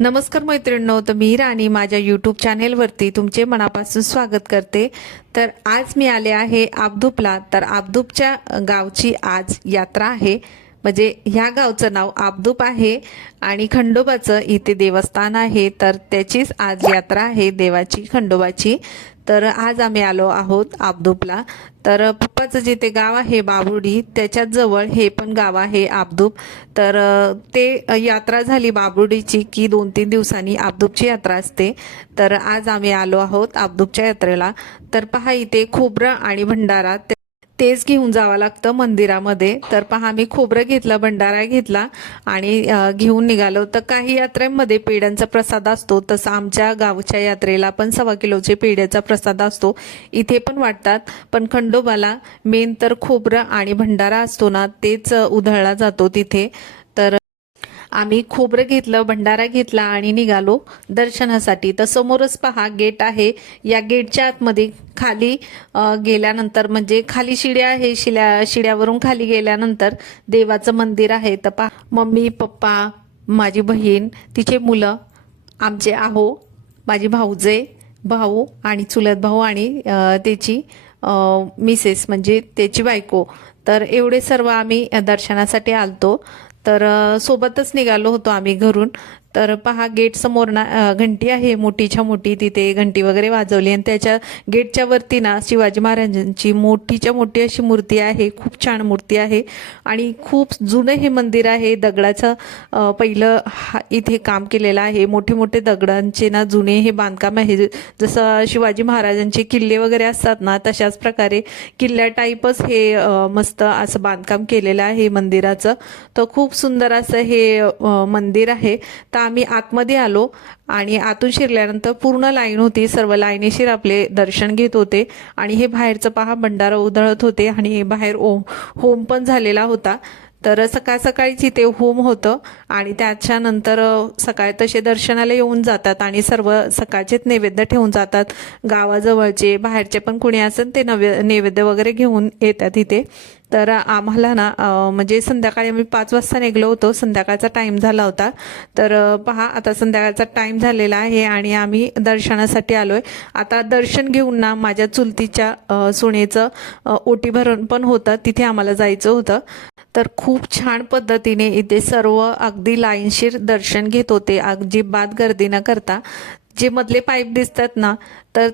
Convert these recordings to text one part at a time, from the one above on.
नमस्कार मैत्रिणींनो, तर मी राणी माझ्या यूट्यूब चॅनेलवरती तुमचे मनापासून स्वागत करते। तर आज मी आले आहे आबदूपला। तर आबदूपच्या गावची आज यात्रा आहे, म्हणजे ह्या गावचं नाव आबदूप आहे आणि खंडोबाचं इथे देवस्थान आहे। तर त्याचीच आज यात्रा आहे देवाची, खंडोबाची। तर आज आम्ही आलो आहोत आबदूपला। तर पप्पाचं जिथे गाव आहे बाबुर्डी, त्याच्याच जवळ हे पण गाव आहे आबदूप। तर ते यात्रा झाली बाबुर्डीची की 2-3 दिवसांनी आबदूपची यात्रा असते। तर आज आम्ही आलो आहोत आबदूपच्या यात्रेला। तर पहा, इथे खोबरं आणि भंडारा तेच घेऊन जावं लागतं मंदिरामध्ये। तर पहा, मी खोबरं घेतलं, भंडारा घेतला आणि घेऊन निघालो। तर काही यात्रेमध्ये पेढ्यांचा प्रसाद असतो, तसं आमच्या गावच्या यात्रेला पण 1.25 किलोचे पेढ्याचा प्रसाद असतो, इथे पण वाटतात। पण खंडोबाला मेन तर खोबरं आणि भंडारा असतो ना, तेच उधळला जातो तिथे। तर आम्ही खोबरं घेतलं, भंडारा घेतला आणि निघालो दर्शनासाठी। तर समोरच पहा गेट आहे, या गेटच्या आतमध्ये खाली गेल्यानंतर म्हणजे खाली शिड्या आहे, शिड्यावरून खाली गेल्यानंतर देवाचं मंदिर आहे। तर पहा, मम्मी पप्पा, माझी बहीण, तिचे मुलं, आमचे आहो, माझी भाऊजे, भाऊ आणि चुलत भाऊ आणि त्याची मिसेस म्हणजे त्याची बायको। तर एवढे सर्व आम्ही दर्शनासाठी आलतो। तर सोबतच निघालो होतो आम्ही घरून। तर पहा, गेट समोर ना घंटी आहे मोठीच्या मोठी, तिथे घंटी वगैरे वाजवली आणि त्याच्या गेटच्या वरती ना शिवाजी महाराजांची मोठीच्या मोठी अशी मूर्ती आहे, खूप छान मूर्ती आहे आणि खूप जुनं हे मंदिर आहे। दगडाचं पहिलं इथे काम केलेलं आहे, मोठे मोठे दगडांचे ना जुने हे बांधकाम आहे। जसं शिवाजी महाराजांचे किल्ले वगैरे असतात ना, तशाच प्रकारे किल्ल्या टाईपच हे मस्त असं बांधकाम केलेलं आहे मंदिराचं। तर खूप सुंदर असं हे मंदिर आहे। तर आम्ही आतमध्ये आलो आणि आतून शिरल्यानंतर पूर्ण लाईन होती, सर्व लाईनीशीर आपले दर्शन घेत होते आणि हे बाहेरचं पहा भंडारा उधळत होते आणि बाहेर होम पण झालेला होता। तर सकाळ सकाळीच इथे होम होतं आणि त्याच्यानंतर सकाळी तसे दर्शनाला येऊन जातात आणि सर्व सकाळचेच नैवेद्य ठेवून जातात। गावाजवळचे बाहेरचे पण कुणी असेल ते नैवेद्य वगैरे घेऊन येतात इथे। तर आम्हाला ना म्हणजे संध्याकाळी आम्ही 5 वाजता निघलो होतो, संध्याकाळचा टाईम झाला होता। तर पहा, आता संध्याकाळचा टाईम झालेला आहे आणि आम्ही दर्शनासाठी आलोय। आता दर्शन घेऊन ना माझ्या चुलतीच्या सुनेचं ओटी भरण पण होतं, तिथे आम्हाला जायचं होतं। तर खूप छान पद्धतीने इथे सर्व अगदी लाईनशीर दर्शन घेत होते, अजिबात गर्दी न करता। जे मधले पाईप दिसतात ना, तर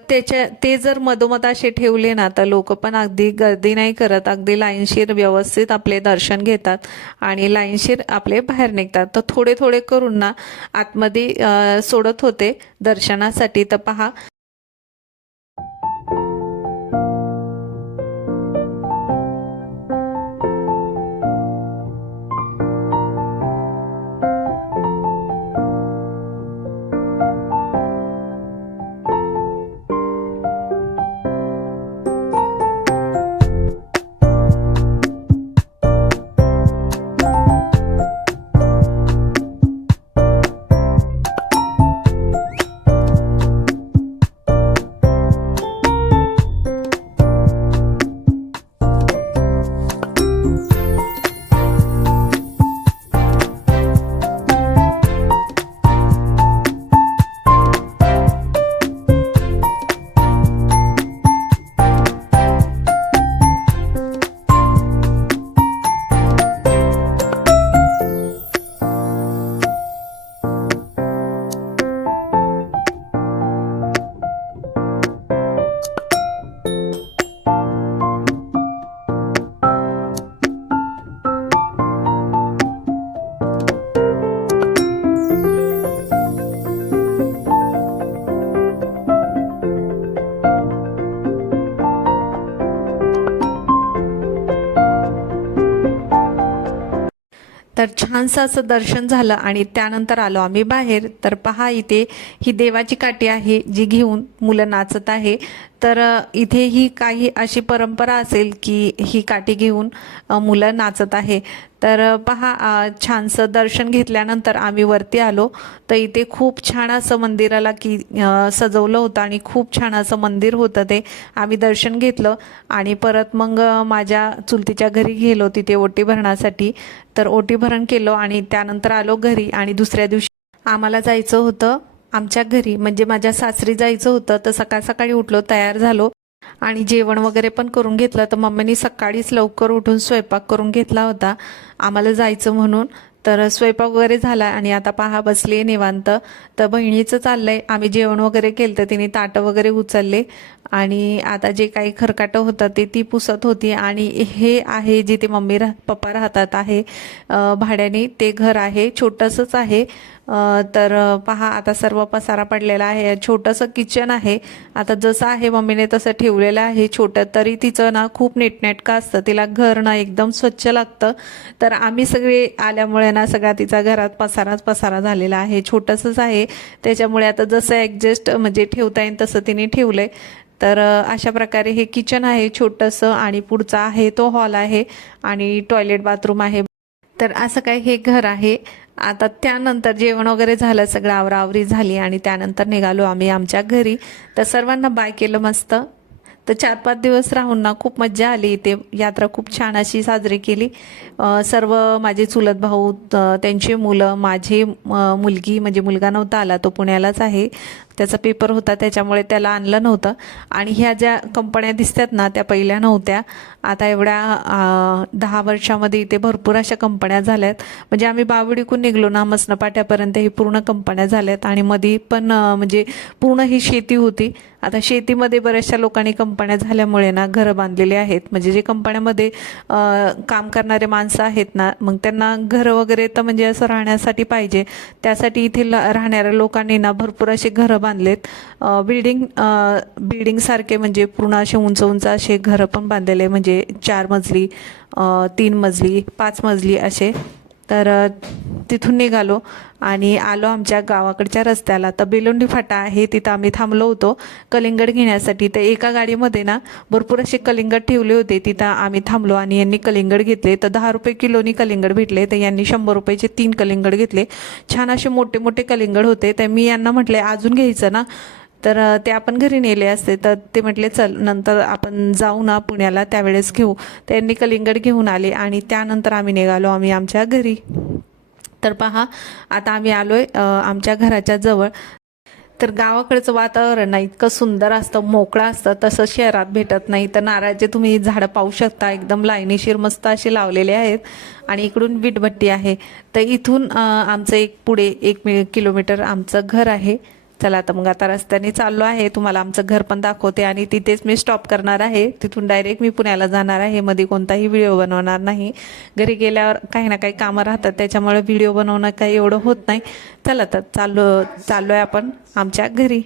ते जर मधोमध असे ठेवले ना, तर लोक पण अगदी गर्दी नाही करत, अगदी लाईनशीर व्यवस्थित आपले दर्शन घेतात आणि लाईनशीर आपले बाहेर निघतात। तर थोडे थोडे करून ना आतमध्ये सोडत होते दर्शनासाठी। तर पहा, तर छानसं असं दर्शन झालं आणि त्यानंतर आलो आम्ही बाहेर। तर पहा, इथे ही देवाची काठी आहे जी घेऊन मुलं नाचत आहे। तर इथे ही काही अशी परंपरा असेल की ही काठी घेऊन मुलं नाचत आहे। तर पहा, छानसं दर्शन घेतल्यानंतर आम्ही वरती आलो। तर इथे खूप छान असं मंदिराला की सजवलं होतं आणि खूप छान असं मंदिर होतं ते। आम्ही दर्शन घेतलं आणि परत मग माझ्या चुलतीच्या घरी गेलो तिथे ओटी भरण्यासाठी। तर ओटी भरण केलं आणि त्यानंतर आलो घरी आणि दुसऱ्या दिवशी आम्हाला जायचं होतं आमच्या घरी, म्हणजे माझ्या सासरी जायचं होतं. तर सकाळ सकाळी उठलो, तयार झालो आणि जेवण वगैरे पण करून घेतलं. तर मम्मीनी सकाळीच लवकर उठून स्वयंपाक करून घेतला होता आम्हाला जायचं म्हणून. तर स्वयंपाक वगैरे झाला आणि आता पहा बसले निवांत. तर बहिणीचं चाललंय, आम्ही जेवण वगैरे केलं तर तिने ताटं वगैरे उचलले आणि आता जे काही खरकाटं होतं ते ती पुसत होती. आणि हे आहे जिथे मम्मी पप्पा राहतात आहे भाड्याने, ते घर आहे, छोटंसंच आहे. तर पहा आता सर्व पसारा पडलेला आहे. छोटंसं किचन आहे, आता जसं आहे मम्मीने तसं ठेवलेलं आहे छोटं. तरी तिचं ना खूप नीटनेटकं असतं, तिला घर ना एकदम स्वच्छ लागतं. तर आम्ही सगळे आल्यामुळे ना सगळा तिचा घरात पसारा झालेला आहे. छोटंसंच आहे त्याच्यामुळे आता जसं ॲडजस्ट म्हणजे ठेवता येईल तसं तिने ठेवलंय. तर अशा प्रकारे हे किचन आहे छोटंसं आणि पुढचा आहे तो हॉल आहे आणि टॉयलेट बाथरूम आहे. तर असं काय हे घर आहे. आता त्यानंतर जेवण वगैरे झालं, सगळं आवराआवरी झाली आणि त्यानंतर निघालो आम्ही आमच्या घरी. तर सर्वांना बाय केलं मस्त. तर 4-5 दिवस राहून ना खूप मज्जा आली इथे. यात्रा खूप छान अशी साजरी केली. सर्व माझे चुलत भाऊ, त्यांची मुलं, माझी मुलगी, म्हणजे मुलगा नव्हता आला, तो पुण्यालाच आहे, त्याचा पेपर होता त्याच्यामुळे त्याला आणलं नव्हतं. आणि ह्या ज्या कंपन्या दिसतात ना त्या पहिल्या नव्हत्या. आता एवढ्या 10 वर्षामध्ये इथे भरपूर अशा कंपन्या झाल्यात. म्हणजे आम्ही बावडीकून निघलो ना मसनपाट्यापर्यंत ही पूर्ण कंपन्या झाल्यात. आणि मध्ये पण म्हणजे पूर्ण ही शेती होती. आता शेतीमध्ये बऱ्याचशा लोकांनी कंपन्या झाल्यामुळे ना घरं बांधलेली आहेत. म्हणजे जे कंपन्यामध्ये काम करणारे माणसं आहेत ना, मग त्यांना घरं वगैरे तर म्हणजे असं राहण्यासाठी पाहिजे, त्यासाठी इथे राहणाऱ्या लोकांनी ना भरपूर असे घरं बांधलेत. बिल्डिंग सारखे म्हणजे पूर्ण असे उंच उंच असे घरं पण बांधलेले, म्हणजे 4 मजली, 3 मजली, 5 मजली असे. तर तिथून निघालो आणि आलो आमच्या गावाकडच्या रस्त्याला. तर बेलोंडी फाटा आहे, तिथं आम्ही थांबलो होतो कलिंगड घेण्यासाठी. तर एका गाडीमध्ये ना भरपूर असे कलिंगड ठेवले होते, तिथं आम्ही थांबलो आणि यांनी कलिंगड घेतले. तर 10 रुपये किलोनी कलिंगड भेटले. तर यांनी 100 रुपयाचे 3 कलिंगड घेतले. छान असे मोठे मोठे कलिंगड होते. तर मी यांना म्हटले अजून घ्यायचं ना, तर ते आपण घरी नेले असते. तर ते म्हटले चल नंतर आपण जाऊ ना पुण्याला त्यावेळेस घेऊ. त्यांनी कलिंगड घेऊन आले आणि त्यानंतर आम्ही निघालो आम्ही आमच्या घरी. तर पहा आता आम्ही आलोय आमच्या घराच्या जवळ. तर गावाकडचं वातावरण ना इतकं सुंदर असतं, मोकळं असतं, तसं शहरात भेटत नाही. तर नारळाचे तुम्ही झाडं पाहू शकता, एकदम लाईनीशीर मस्त असे लावलेले आहेत. आणि इकडून वीटभट्टी आहे. तर इथून आमचं पुढे 1 किलोमीटर आमचं घर आहे. चला आता मग आता रस्त्याने चाललो आहे, तुम्हाला आमचं घर पण दाखवते आणि तिथेच मी स्टॉप करणार आहे. तिथून डायरेक्ट मी पुण्याला जाणार आहे. मध्ये कोणताही व्हिडिओ बनवणार नाही. घरी गेल्यावर काही ना काही कामं राहतात, त्याच्यामुळे व्हिडिओ बनवणं काही एवढं होत नाही. चला तर चाललोय आपण आमच्या घरी.